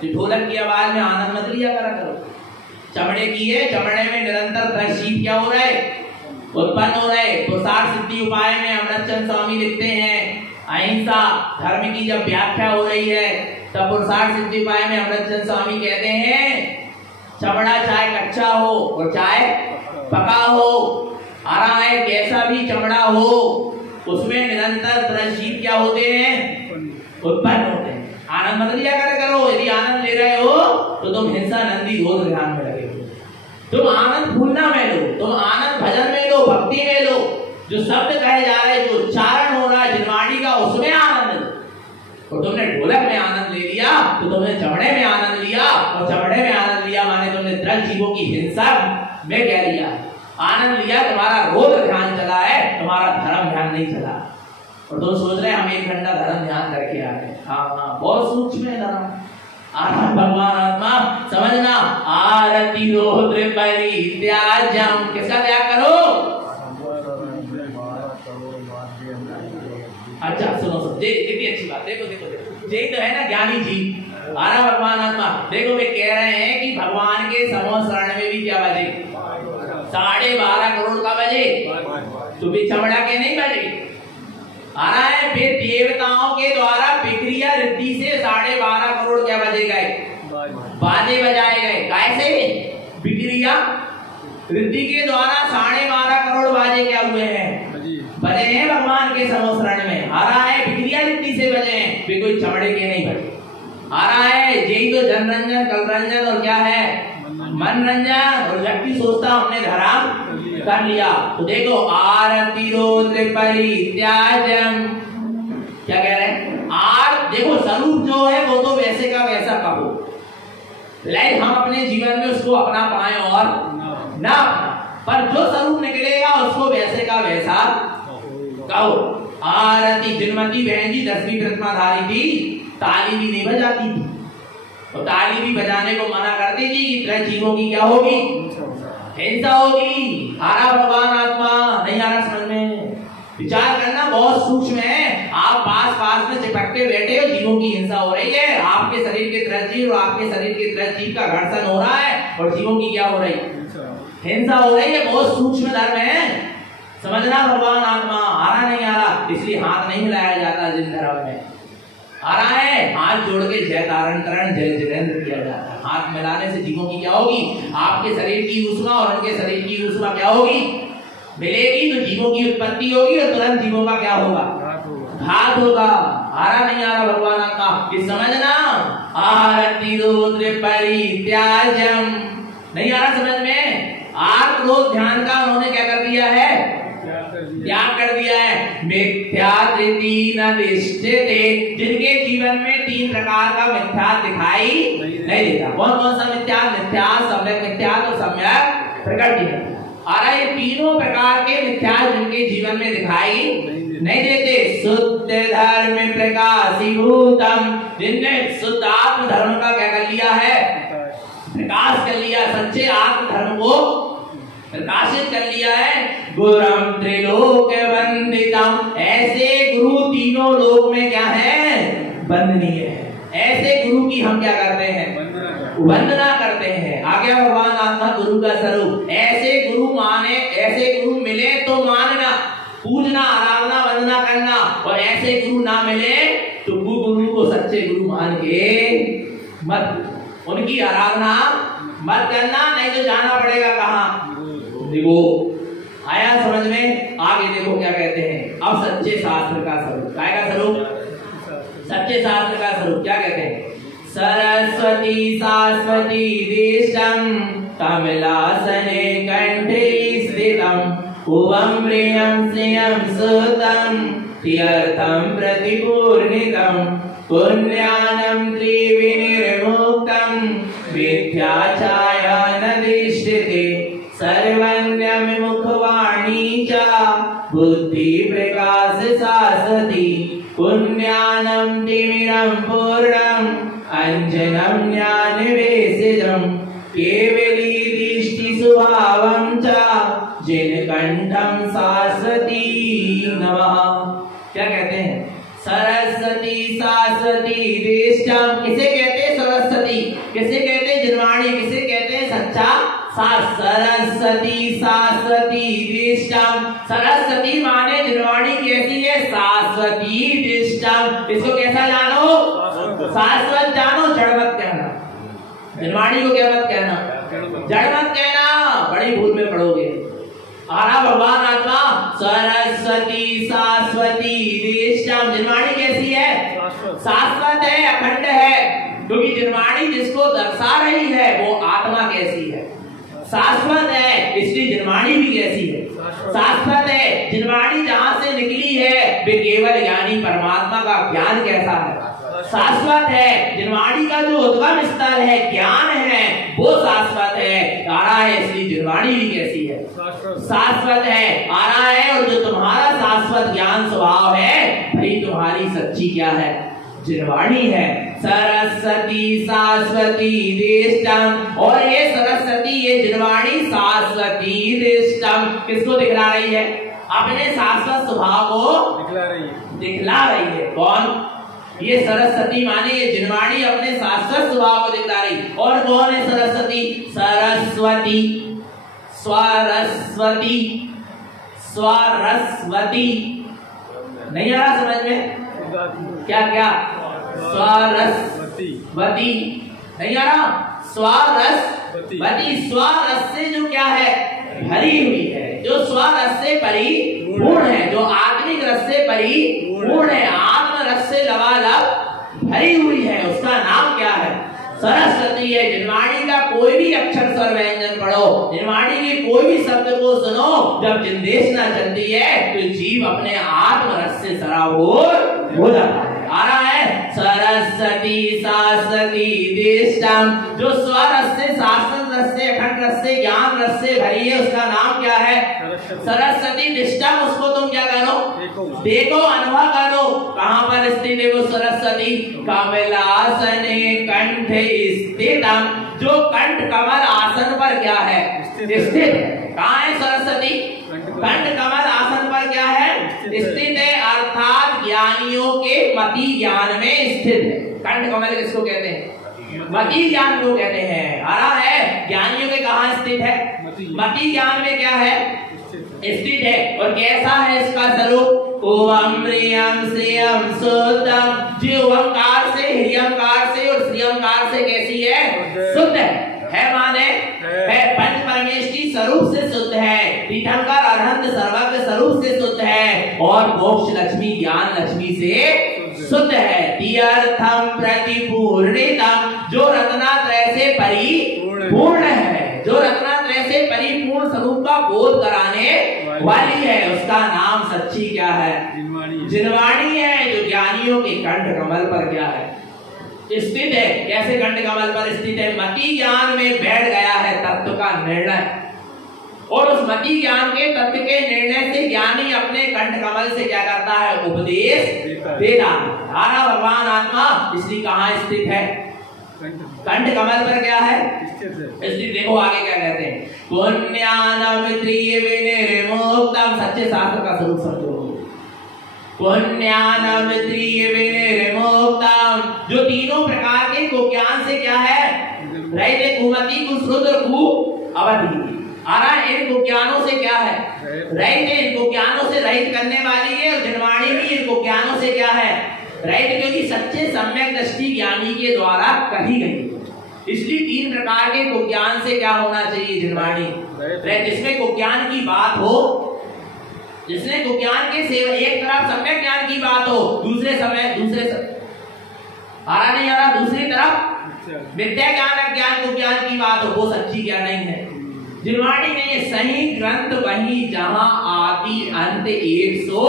ढोलक की आवाज में आनंद मत लिया करो। चमड़े की है, चमड़े में निरंतर तहसीब क्या हो रहा है? उत्पन्न हो रहे। पुरुषार्थ सिद्धि उपाय में अमृतचंद स्वामी लिखते हैं, अहिंसा धर्म की जब व्याख्या हो रही है, तब पुरुषार्थ सिद्धि उपाय में अमृतचंद स्वामी कहते हैं चमड़ा चाहे कच्चा हो और चाहे पका हो, आ रहा है कैसा भी चमड़ा हो, उसमें निरंतर तहसीब क्या होते हैं? उत्पन्न होते हैं। आनंद मत लिया करो। यदि आनंद ले रहे हो तो तुम हिंसा नंदी रोध ध्यान में लगे हो। तुम आनंद भूलना में लो, तुम आनंद भजन में लो, भक्ति में लो। जो शब्द कहे जा रहे, जो उच्चारण हो रहा है जिनवाणी का, उसमें आनंद लो। तो तुमने ढोलक में आनंद ले लिया तो तुमने चमड़े में आनंद लिया, और चमड़े में आनंद लिया माने तुमने 10 जीवों की हिंसा में क्या लिया? आनंद लिया। तुम्हारा रोध ध्यान चला है, तुम्हारा धर्म ध्यान नहीं चला। और तुम सोच रहे हम 1 घंटा धर्म ध्यान करके आ गए। हाँ, बहुत सूक्ष्म है धर्म। भगवान आत्मा समझना। आरती रोध परित्याजम, किसका त्याग करो? अच्छा सुनो, कितनी अच्छी बात। देखो यही तो है ना ज्ञानी जी। आरा भगवान आत्मा देखो, वे कह रहे हैं कि भगवान के समूह शरण में भी क्या बजे? 12.5 करोड़ का बजे, तो भी चमड़ा के नहीं बजे। आ रहा है फिर देवताओं के द्वारा विक्रिया रिद्धि से 12.5 करोड़ क्या बजे गए? बाजे बजाए गए। कैसे? विक्रिया रिद्धि के द्वारा 12.5 करोड़ बाजे क्या हुए हैं? बजे हैं भगवान के समोसरण में। आ रहा है विक्रिया रिद्धि से बजे हैं, वे कोई चमड़े के नहीं बजे। आ रहा है यही तो जनरंजन, कलरंजन और क्या है? मनरंजन। और व्यक्ति सोचता हमने धर्म कर लिया। तो देखो आरती रोध परित्याजम, क्या कह रहे हैं? और देखो स्वरूप जो है वो तो वैसे का वैसा कहो, लेकिन हम अपने जीवन में उसको अपना पाए और ना अपना, पर जो स्वरूप निकलेगा उसको वैसे का वैसा कहो। आरती जिनमती बहन जी 10वीं प्रतिमाधारी थी, ताली भी नहीं बजाती थी, तो ताली भी बजाने को मना करती थी कि तरह जीवों की क्या होगी, हिंसा होगी। आ रहा भगवान आत्मा, नहीं आ रहा समझ में? विचार करना बहुत सूक्ष्म है। आप पास में चिपक के बैठे हो, जीवों की हिंसा हो रही है, आपके शरीर के तरह जीव और आपके शरीर के तरह जीव का घर्षण हो रहा है, और जीवों की क्या हो रही है, हिंसा हो रही है। बहुत सूक्ष्म धर्म है, समझना भगवान आत्मा। आ रहा नहीं आ रहा, इसलिए हाथ नहीं मिलाया जाता जिन धर्म में। आ रहा है, हाथ जोड़ के जय तारण करण जय जितेंद्र किया जाता है। हाथ मिलाने से जीवों की क्या होगी, आपके शरीर की ऊष्मा और उनके शरीर की ऊष्मा क्या होगी, मिलेगी, तो जीवों की उत्पत्ति होगी और तुरंत जीवों का क्या होगा, घात होगा। आ रहा नहीं आ रहा भगवान आत्मा, ये समझना। आरती रुद्र परित्याजम, नहीं आ रहा समझ में? आत्म क्रोध ध्यान का उन्होंने क्या कर दिया है, त्याग कर दिया है। मिथ्या निष्ठिते, जिनके जीवन में 3 प्रकार का मिथ्या दिखाई नहीं देता। कौन कौन सा मिथ्या? मिथ्या, सम्यक मिथ्या तो सम्यक प्रकट। और ये तीनों प्रकार के मिथ्या जिनके जीवन में दिखाई नहीं देते। शुद्ध धर्म प्रकाशीभूतम, जिनने शुद्ध आत्म धर्म का क्या कर लिया है, प्रकाश कर लिया, सच्चे आत्म धर्म को प्रकाशित कर लिया है। गुरुम त्रिलोक वंदितम, ऐसे गुरु तीनों लोक में क्या है, वंदनीय है। ऐसे गुरु की हम क्या करते हैं, वंदना करते हैं। आगे भगवान आत्मा गुरु का स्वरूप। ऐसे गुरु माने, ऐसे गुरु मिले तो मानना, पूजना, आराधना, वंदना करना, और ऐसे गुरु ना मिले तो गुरु को सच्चे गुरु मान के मत, उनकी आराधना मत करना, नहीं तो जाना पड़ेगा कहाँ, देखो आया समझ में? आगे देखो क्या कहते हैं। अब सच्चे शास्त्र का स्वरूप, क्या का स्वरूप, सच्चे शास्त्र का स्वरूप क्या कहते हैं? सरस्वती शाश्वती देशम कमलासने कंठे स्थितम उवम प्रियम श्रियम सुतम तीर्थम प्रतिपूर्णितम पुण्यानम त्रिविनिर्मुक्तम मिथ्याचाया न दिष्यते सर्वज्ञम मुखवाणी च बुद्धि प्रकाश शाश्वती पुण्यानम तिमिरम पूर्णम अंजनम ज्ञान वेसिजम केवली दृष्टि स्वभावम च जिनकंठम शाश्वती नमः। क्या कहते हैं? सरस्वती शाश्वती देशम, किसे कहते हैं सरस्वती, किसे कहते हैं जिनवाणी, किसे कहते हैं सच्चा सरस्वती शाश्वती दिष्टम। सरस्वती माने जिनवाणी कैसी है, शाश्वती दिष्टम। इसको कैसा जानो, शाश्वत जानो, जड़ मत कहना। जिनवाणी को क्या मत कहना, जड़ मत कहना, बड़ी भूल में पड़ोगे। आरा भगवान आत्मा सरस्वती शाश्वती दिष्टम। जिनवाणी कैसी है, शाश्वत है, अखंड है, क्योंकि जिनवाणी जिसको दर्शा रही है वो आत्मा कैसी है, शाश्वत है, इसलिए जिनवाणी भी कैसी है, शाश्वत है। जिनवाणी जहां से निकली है वे केवल ज्ञानी परमात्मा का ज्ञान कैसा है, शाश्वत है। जिनवाणी का जो उद्गम स्थल है, ज्ञान है, वो शाश्वत है, आ रहा है, इसलिए जिनवाणी भी कैसी है, शाश्वत है, आ रहा है। और जो तुम्हारा शाश्वत ज्ञान स्वभाव है, भाई तुम्हारी सच्ची क्या है, जिनवाणी है। सरस्वती शाश्वती दिष्टम, और ये सरस्वती, ये जिनवाणी शाश्वती दिष्टम किसको दिखला रही है, अपने शाश्वत स्वभाव को दिखला रही है। कौन? ये सरस्वती माने ये जिनवाणी अपने शाश्वत स्वभाव को दिखला रही। और कौन है सरस्वती? सरस्वती, स्वरस्वती, स्वरस्वती, नहीं आ रहा समझ में? क्या क्या? स्वरस्वती, नहीं आ रहा? स्वरस्वती, स्वरस से जो क्या है, भरी हुई है, जो स्वरस से परिपूर्ण है, जो आत्मिक रस से परिपूर्ण है, आत्म रस से लबालब भरी हुई है, उसका नाम क्या है, सरस्वती है। जिनवाणी का कोई भी अक्षर स्वर व्यंजन पढ़ो, जिनवाणी के कोई भी शब्द को सुनो, जब जिनदेशना चलती है तो जीव अपने आत्म रस से सराबोर हो जाता है। आ रहा है सरस्वती शाश्वती दिष्टम, जो स्वर रस से, शाश्वत रस से, अखंड रस से, ज्ञान रस से भरी है, उसका नाम क्या है? सरस्वती दिष्टम। उसको तुम क्या करो? देखो, अनुभव करो। कहाँ पर स्थित है वो सरस्वती? कमलासने कंठे स्थितम, जो कंठ कमल आसन पर क्या है? स्थित है। कहाँ है सरस्वती? कंठ कमल आसन पर क्या है? स्थित है, अर्थात ज्ञानियों के मति ज्ञान में स्थित है। कंठ कमल किसको कहते हैं? मति ज्ञान को कहते हैं। हरा है, ज्ञानियों के कहाँ स्थित है? मति ज्ञान में क्या है? स्थित है। और कैसा है इसका स्वरूप? ओम ह्रीयम श्रियम शुद्धम, जो ओंकार से, ह्रीयंकार से और श्रियंकार से कैसी है? शुद्ध है माने है, पंच परमेष्टि स्वरूप से शुद्ध है, तीर्थंकर अरहंत सर्वज्ञ स्वरूप से शुद्ध है, और मोक्ष लक्ष्मी ज्ञान लक्ष्मी से शुद्ध है। तीर्थम प्रतिपूर्णितम, जो रत्नात्रय से परिपूर्ण है, जो रत्नात्रय से परिपूर्ण स्वरूप का बोध कराने वाली है, उसका नाम सच्ची क्या है? जिनवाणी है, जो ज्ञानियों के कंठ कमल पर क्या है? स्थित है। कैसे कंठ कमल पर स्थित है? मति ज्ञान में बैठ गया है तत्व का निर्णय, और उस मति ज्ञान के तत्व के निर्णय से ज्ञानी अपने कंठ कमल से क्या करता है? उपदेश देता है। हमारा भगवान आत्मा इसलिए कहाँ स्थित है? कंठ कमल पर क्या है? इसलिए देखो आगे क्या कहते हैं, पुण्यानम त्रिविनिर्मुक्तम, सच्चे शास्त्र का स्वरूप समझो। पुण्यानम त्रिविनिर्मुक्तम, जो तीनों प्रकार के कुज्ञान से क्या है? रहित, कुमति, कुश्रुद्र, कुअवधि। इन कुज्ञानों से क्या है? रहित। इन कुज्ञानों से रहित करने वाली है, और जिनवाणी भी इन कुज्ञानों से क्या है? रहित, क्योंकि सच्चे सम्यक दृष्टि ज्ञानी के द्वारा कही गई। इसलिए तीन प्रकार के कुज्ञान से क्या होना चाहिए? जिनवाणी। जिसमें कुज्ञान की बात हो, जिसने कुज्ञान के सेवा, एक तरफ सम्यक ज्ञान की बात हो, दूसरी तरफ विद्या ज्ञान अज्ञान कुज्ञान की बात हो, वो सच्ची क्या नहीं है? जिनवाणी नहीं है। सही ग्रंथ वही जहां आदि अंत 100,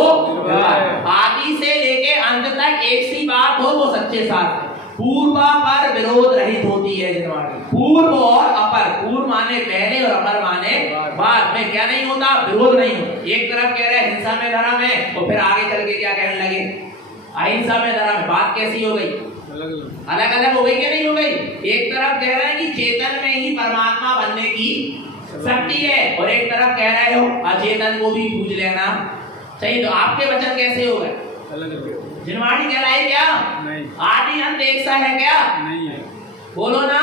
आदि से लेके अंत तक एक सी बात हो, वो सच्चे शास्त्र। पूर्व पर विरोध रहित होती है जिनवाणी। पूर्व और अपर, पूर्व माने पहले और अपर माने बाद में क्या नहीं होता? विरोध नहीं होता। एक तरफ कह रहे हिंसा में धर्म है, और फिर आगे चल के क्या कहने लगे? अहिंसा में धर्म है। बात कैसी हो गई? अलग अलग हो गई क्या नहीं हो गई? एक तरफ कह रहे हैं कि चेतन में ही परमात्मा बनने की शक्ति है, और एक तरफ कह रहे हो अचेतन को भी पूज लेना चाहिए। तो आपके वचन कैसे हो गए? जिनवाणी कहलाए क्या? नहीं। आदि अंत एक सा है क्या? नहीं है। बोलो ना।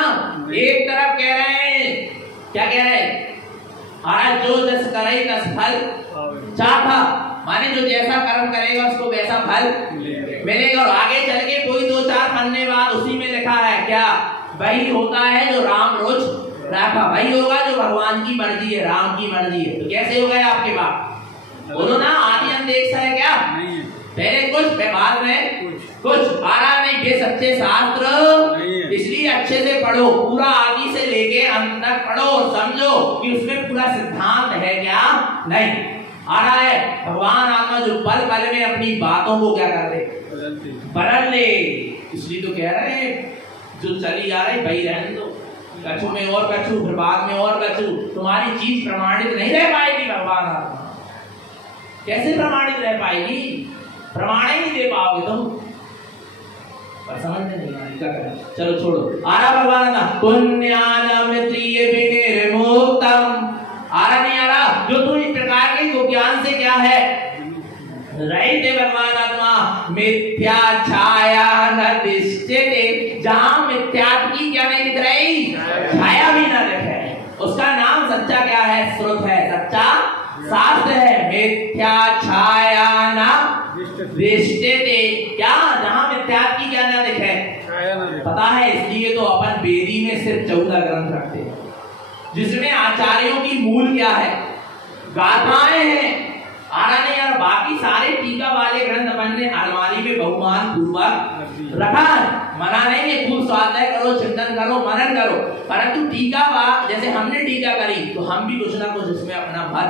एक तरफ कह रहे हैं, क्या कह रहे हैं? जो जस करे तस फल चाहा, माने जो जैसा कर्म करेगा उसको वैसा फल मिलेगा। और आगे चल के कोई 2-4 पन्ने बाद उसी में लिखा है क्या? वही होता है जो राम रोज रखा, वही होगा जो भगवान की मर्जी है, राम की मर्जी है। तो कैसे हो गए आपके बात? बोलो ना। आदि अंत एक सा है क्या? नहीं। पहले कुछ बाद में कुछ आरा नहीं। ये सच्चे शास्त्र इसलिए अच्छे से पढ़ो, पूरा आदि से लेके अंत तक पढ़ो, समझो कि उसमें पूरा सिद्धांत है क्या नहीं। आ रहा है भगवान आत्मा जो पल पल में अपनी बातों को क्या कर दे? बदल ले। इसलिए तो कह रहे हैं जो चली जा रही वही रहने दो, कछु में और कछु, फिर बाद में और कछु। तुम्हारी चीज प्रमाणित नहीं रह पाएगी। भगवान आत्मा कैसे प्रमाणित रह पाएगी? प्रमाण ही नहीं दे पाओगे तुम, पर समझ नहीं आएगी क्या करें। चलो छोड़ो। आरा भगवान ना पुण्यानम त्रिविनिर्मुक्तम, आरा नहीं आ रहा जो तू इस प्रकार के ज्ञान से क्या है? रहित है भगवान आत्मा। मिथ्या छाया न दिश्यते, जहां मिथ्यात्व की क्या नहीं दिख रही? छाया भी न दिखे, उसका नाम सच्चा क्या है? श्रुत है, सच्चा शास्त्र है। मिथ्या छाया न दिश्यते, क्या? जहां मिथ्यात्व की क्या न दिखे? पता है, इसलिए तो अपन वेदी में सिर्फ 14 ग्रंथ रखते हैं, जिसमें आचार्यों की मूल क्या है? गाथाएं हैं। आरा नहीं यार, बाकी सारे टीका वाले ग्रंथ अपन ने अलमारी में बहुमान पूर्वक रखा है। मना नहीं है, खूब स्वाध्याय करो, चिंतन करो, मनन करो, परंतु टीका जैसे हमने टीका करी तो हम भी कुछ ना कुछ उसमें अपना मत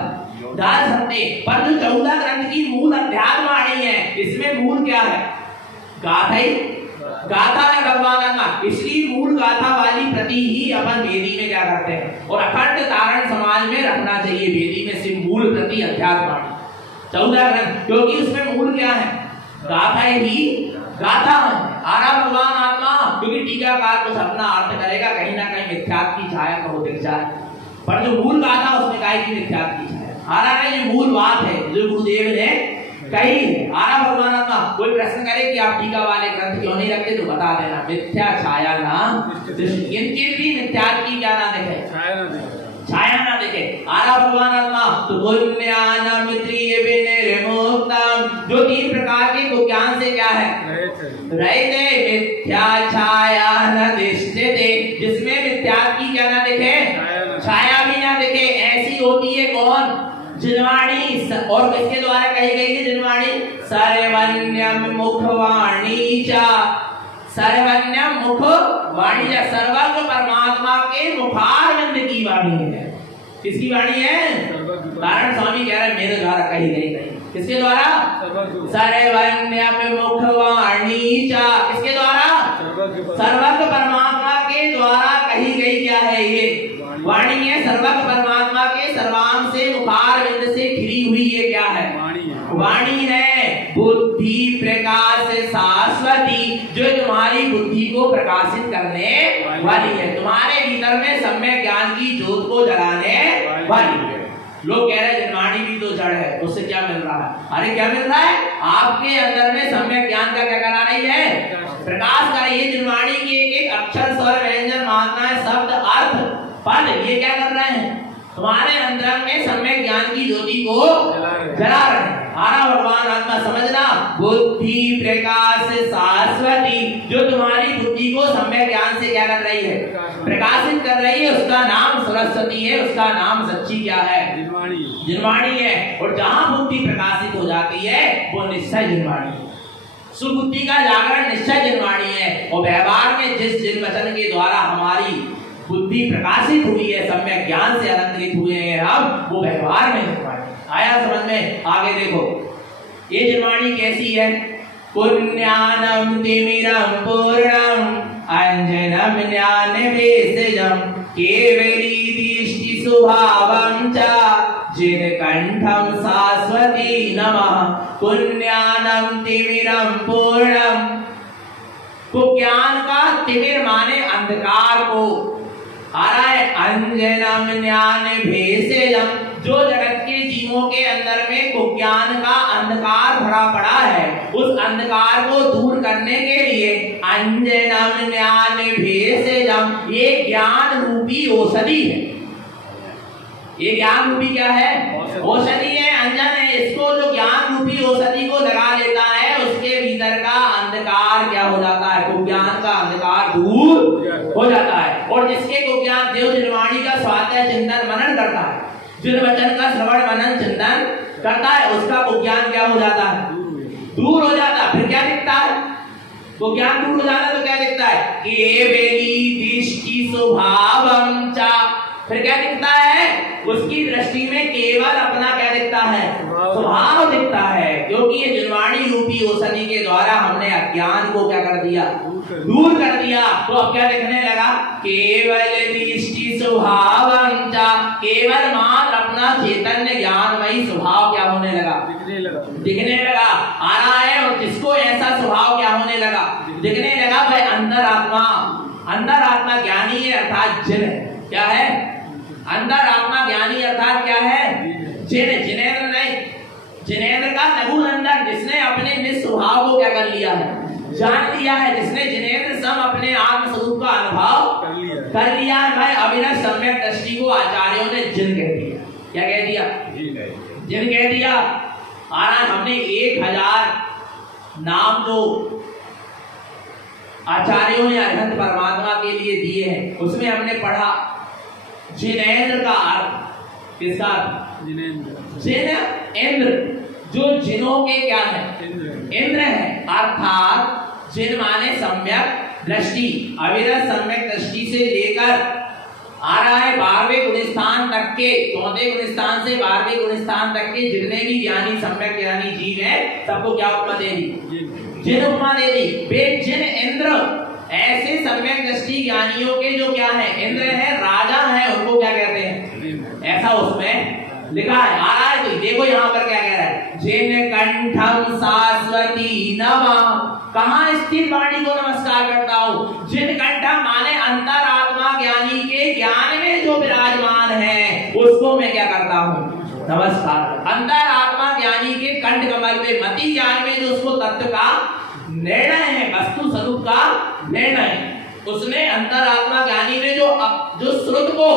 डाल सकते। पर जो 14 ग्रंथ की मूल अध्यात्म वाणी है, इसमें मूल क्या है? गाथा ही गाथा है भगवान आत्मा, इसलिए मूल गाथा वाली प्रति ही अपन वेदी में क्या करते हैं और अखंड तारण समाज में रखना चाहिए। वेदी में सिर्फ मूल प्रति अध्यात्म 14 ग्रंथ, क्योंकि उसमें मूल क्या है, गाथा ही गाथा है। आरा भगवान आत्मा, क्योंकि टीकाकार कुछ अपना अर्थ करेगा, कहीं ना कहीं मिथ्यात्व की छाया का वो दिख जाए, पर जो मूल गाथा उसमें काय की मिथ्यात्व की छाया। आरा का जो मूल बात है जो गुरुदेव ने कही है, आरा भगवान आत्मा। कोई प्रश्न करे कि आप टीका वाले ग्रंथ क्यों नहीं रखते, तो बता देना मिथ्या छाया ना किंचित भी मिथ्यात्व की क्या ना दिखे, छाया ना दिखे। आरा भगवान आत्मा तो पुण्यानाम त्रिय विनिर्मुक्तम, जो 3 प्रकार के को ज्ञान से क्या है रहते, मिथ्या छाया न दिश्यते, जिसमें मिथ्यात्व की क्या ना दिखे, छाया भी ना दिखे, ऐसी होती है कौन, जिनवाणी। और किसके द्वारा कही गई थी जिनवाणी, सर्वन्यम मुखवाणी चा, सर्वन्यम मुख वाणी चा, सर्वज्ञ परमात्मा के मुखारविंद की वाणी है। किसकी वाणी है, नारायण स्वामी कह रहे हैं मेरे द्वारा कही गई। किसके द्वारा, सर्वन्यम मुखवाणी चा, किसके द्वारा, सर्वज्ञ परमात्मा के द्वारा कही गई क्या है ये वाणी है। सर्वज्ञ परमात्मा के सर्वांग से मुखारविंद से घिरी हुई ये क्या है, वाणी है। बुद्धि प्रकाश शाश्वती, जो तुम्हारी बुद्धि को प्रकाशित करने वाली है, तुम्हारे भीतर में सम्यक ज्ञान की ज्योत को जलाने वाली है। लोग कह रहे हैं जिनवाणी भी तो जड़ है, उससे क्या मिल रहा है, अरे क्या मिल रहा है, आपके अंदर में सम्यक ज्ञान का क्या करा रही है, प्रकाश कर रही है। जिनवाणी के एक एक अक्षर स्वर व्यंजन मात्राएं शब्द अर्थ पद ये क्या कर रहे हैं, तुम्हारे अंदर में सम्यक ज्ञान की ज्योति को जला रहे हैं। आरा भगवान आत्मा समझना, बुद्धि प्रकाश शाश्वती, जो तुम्हारी बुद्धि को सम्यक ज्ञान से क्या कर रही है, प्रकाशित कर रही है, उसका नाम सरस्वती है, उसका नाम सच्ची क्या है, जिनवाणी है। और जहां बुद्धि प्रकाशित हो जाती है वो निश्चय जिनवाणी है, सुबुद्धि का जागरण निश्चय जिनवाणी है। और व्यवहार में जिस जिन वचन के द्वारा हमारी बुद्धि प्रकाशित हुई है, सम्यक ज्ञान से अलंकृत हुए हैं हम, वो व्यवहार में जिनवाणी आया समझ में। आगे देखो ये जिनवाणी कैसी है, पुण्यानम तिमिरम पूर्णम अंजनम ज्ञान भेषजम केवली दृष्टि स्वभावम च जिनकंठम शाश्वती नमः। पुण्यानम तिमिरम पूर्णम, तो ज्ञान का तिमिर माने अंधकार को, आ रहा है अंजनम ज्ञान भेषजम, जो जगत के जीवों के अंदर में कुज्ञान का अंधकार भरा पड़ा है, उस अंधकार को दूर करने के लिए अंजनम ज्ञान भेषजम, ये ज्ञान रूपी औषधि है। ये ज्ञान रूपी क्या है, औषधि है, अंजन है। इसको जो ज्ञान रूपी औषधि को लगा लेता है, उसके भीतर का अंधकार क्या हो जाता है, कुज्ञान का अंधकार दूर हो जाता है। और जिसके कुज्ञान देव जिनवाणी का स्वाध्याय चिंतन मनन करता है, जिन वचन का श्रवण मनन चिंतन करता है, उसका कुज्ञान क्या हो जाता है, दूर हो जाता है। फिर क्या दिखता है, वो ज्ञान दूर हो जाता है तो क्या दिखता है, केवली दृष्टि स्वभावम च, फिर क्या दिखता है, उसकी दृष्टि में केवल अपना क्या दिखता है, स्वभाव दिखता है। क्योंकि ये जिनवाणी रूपी औषधि के द्वारा हमने अज्ञान को क्या कर दिया, दूर कर दिया। तो अब क्या दिखने लगा, केवल दृष्टि स्वभावम च, केवल मात्र अपना चैतन्य ज्ञानमयी स्वभाव क्या होने लगा, दिखने लगा, आ रहा है। और जिसको ऐसा स्वभाव क्या होने लगा, दिखने लगा, वह अंदर आत्मा ज्ञानी है, अर्थात जिन है। क्या है, अंदर आत्मा ज्ञानी अर्थात क्या है, जिन, जिनेंद्र नहीं। जिनेंद्र का नगुनंदन, जिसने अपने निज स्वभाव को क्या कर लिया है, जान लिया है, जिसने जिनेंद्र सम अपने आत्म स्वरूप का अनुभव कर लिया है। भाई अविनाश सम्यक दृष्टि को आचार्यों ने जिन कह दिया। क्या कह दिया, जिन कह दिया। आज हमने 1000 नाम जो आचार्यों ने अरहंत परमात्मा के लिए दिए हैं, उसमें हमने पढ़ा जिनेंद्र का अर्थ, किसका, जिन इंद्र, जो जिनों के क्या है, इंद्र है। अर्थात जिन माने सम्यक दृष्टि, अविरत सम्यक दृष्टि से लेकर आ रहा है 12वें गुणस्थान तक के, 14वें गुणस्थान से 12वें गुणस्थान तक के जितने भी ज्ञानी सम्यक ज्ञानी जीव है, सबको क्या उपमा दे दी, जिन उपमा दे दी, वे जिन इंद्र, ऐसे सम्यक दृष्टि ज्ञानियों के जो क्या है, इंद्र है, राजा है, उनको क्या कहते हैं, ऐसा उसमें लिखा है। आ रहा है तो देखो यहाँ पर क्या कह रहा है, जिन कंठम शाश्वती नमः, कहाँ स्थित वाणी को नमस्कार करता हूँ, जिन कंठम माने अंतरात्मा ज्ञानी के ज्ञान में जो विराजमान है उसको मैं क्या करता हूँ, नमस्कार। अंतरात्मा ज्ञानी के कंठ कमल पे, मति ज्ञान में जो उसको तत्व का निर्णय है, वस्तु स्वरूप का निर्णय, उसने अंतरात्मा ज्ञानी ने जो श्रुत को,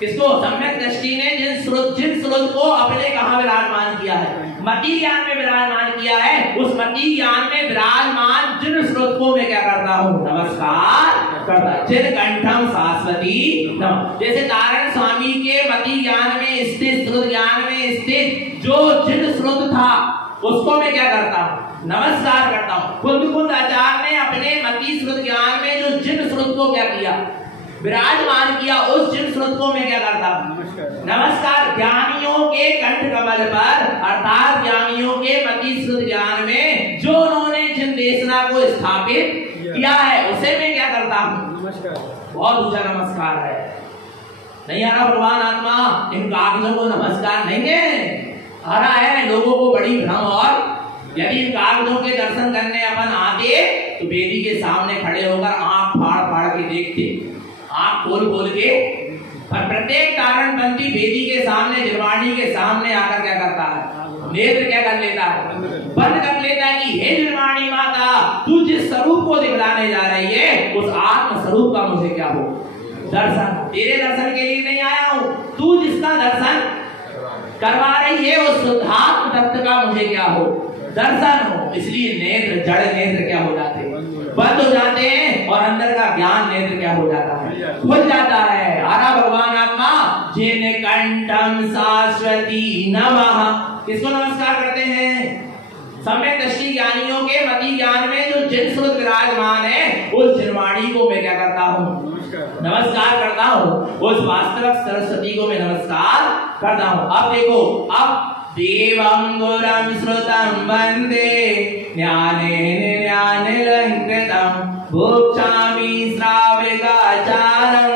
किसको सम्यक दृष्टि ने जिन श्रुत को अपने कहा विराजमान किया है, मति ज्ञान में विराजमान किया है, उस मति ज्ञान में विराजमान जिन श्रुत को मैं क्या करता हूँ, नमस्कार करता। जिन कंठम शाश्वती नमः, जैसे नारायण स्वामी के मति ज्ञान में स्थित, श्रुत ज्ञान में स्थित जो जिन श्रुत था उसको मैं क्या करता हूँ, नमस्कार करता हूँ। कुंद आचार्य ने अपने मति श्रुत ज्ञान में जो जिन श्रुत को क्या किया, विराजमान किया, उस जिन श्रुत को मैं क्या करता हूँ, नमस्कार। ज्ञानियों के कंठ कमल पर, अर्थात ज्ञानियों के मति श्रुत ज्ञान में जो उन्होंने जिन देशना को स्थापित किया है उसे मैं क्या करता हूँ, नमस्कार। बहुत ऊंचा नमस्कार है। नहीं आ रहा भगवान आत्मा इन कागजों को नमस्कार नहीं है, आ रहा है लोगों को बड़ी भ्रम। और यदि इन कागजों के दर्शन करने अपन आते तो वेदी के सामने खड़े होकर आंख फाड़ फाड़ के देखते, आंख खोल के, और प्रत्येक तारणबंदी वेदी के सामने, निर्वाणी के सामने आकर क्या करता है, नेत्र क्या कर लेता है, बंद कर लेता है कि हे निर्वाणी माता, तू जिस स्वरूप को दिखलाने जा रही है उस आत्म स्वरूप का मुझे क्या हो, दर्शन। तेरे दर्शन के लिए नहीं आया हूँ, तू जिसका दर्शन करवा रही है उस शुद्धात्म तत्व का मुझे क्या हो, दर्शन हो। इसलिए नेत्र, जड़ नेत्र क्या हो जाते हैं, बंद हो जाते हैं, और अंदर का ज्ञान नेत्र क्या हो जाता है, खुल जाता है। आरा भगवान आत्मा, जिन कंठम शाश्वती नमः, किसको नमस्कार करते हैं, सम्यक दृष्टि ज्ञानियों के मति ज्ञान में जो जिन श्रुत विराजमान है उस जिनवाणी को मैं क्या करता हूँ, नमस्कार करता हूँ। उस वास्तविक सरस्वती को मैं नमस्कार करता हूँ। अब देखो, अब देवं गुरं श्रुतं वन्दे ज्ञानेन ज्ञानलङ्कृतं भोक्ष्यामि श्रावकाचारं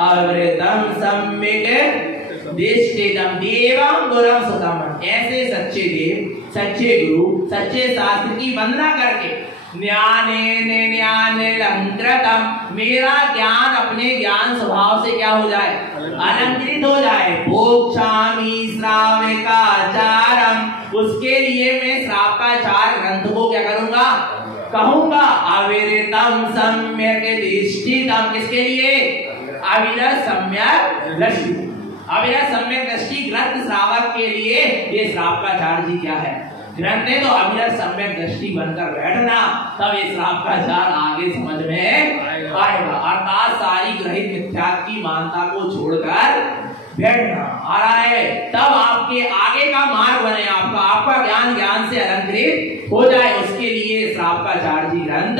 अमृतं सम्यक् दिष्टितं। देवं गुरं श्रुतं, ऐसे सच्चे देव, सच्चे गुरु, सच्चे शास्त्र की वंदना करके, ज्ञानेन ज्ञानलङ्कृतं, मेरा ज्ञान अपने ज्ञान स्वभाव से क्या हो जाए, अलंकृत हो जाए। भोक्ष्यामि श्रावकाचारं, उसके लिए मैं श्रावकाचार ग्रंथ को क्या करूंगा, कहूंगा। अविरतं सम्यक् दिष्टितं, किसके लिए, अविरत सम्यक दृष्टि, अविरत सम्यक दृष्टि ग्रंथ श्रावक के लिए ये श्रावकाचार जी क्या है, ग्रंथ है। तो अविरत सम्यक दृष्टि बनकर बैठना, तब ये श्रावकाचार आगे समझ में आएगा। अर्थात सारी ग्रहित मिथ्यात्व की मानता को छोड़कर बैठना आ रहा है, तब आपके आगे का मार्ग बने, आपका ज्ञान से अलंकृत हो जाए। उसके लिए श्रावकाचार जी ग्रंथ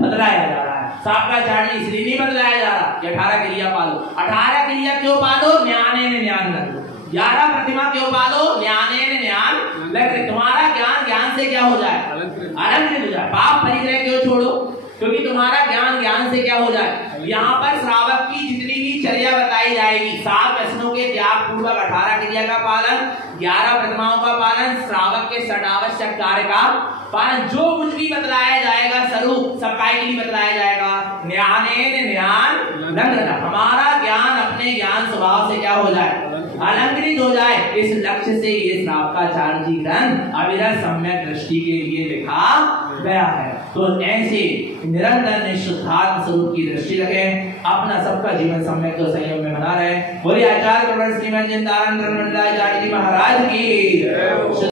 बदलाया जा रहा है। श्रावकाचार जी इसलिए नहीं बदलाया जा रहा कि 18 क्रिया पालो। 18 क्रिया क्यों पालो, ज्ञानेन ज्ञान लग। 11 प्रतिमा क्यों पालो, ज्ञानेन ज्ञान लग। तुम्हारा ज्ञान से क्या हो जाए, अलंकृत हो जाए। पाप परिग्रह क्यों छोड़ो, क्योंकि तुम्हारा ज्ञान से क्या हो जाए। यहाँ पर श्रावक की जितनी भी चर्या बताई जाएगी, 7 व्यसनों के त्याग पूर्वक 18 क्रिया का पालन, 11 प्रतिमाओं का पालन, श्रावक के 6 आवश्यक कार्य का पालन, जो कुछ भी बतलाया जाएगा स्वरूप सबका के लिए बतलाया जाएगा। ज्ञानेन ज्ञान लग्न, हमारा ज्ञान अपने ज्ञान स्वभाव से क्या हो जाए, अलंकृत हो जाए। इस लक्ष्य से ये श्रावकाचार्य जी ग्रंथ अविरत सम्यक दृष्टि के लिए लिखा गया है। तो ऐसे निरंतर निष्ठुद्धात्म स्वरूप की दृष्टि रखें, अपना सबका जीवन सम्यक तो संयम में बना रहे। बोलिए आचार्य श्रीमद जिंदानंद महाराज की।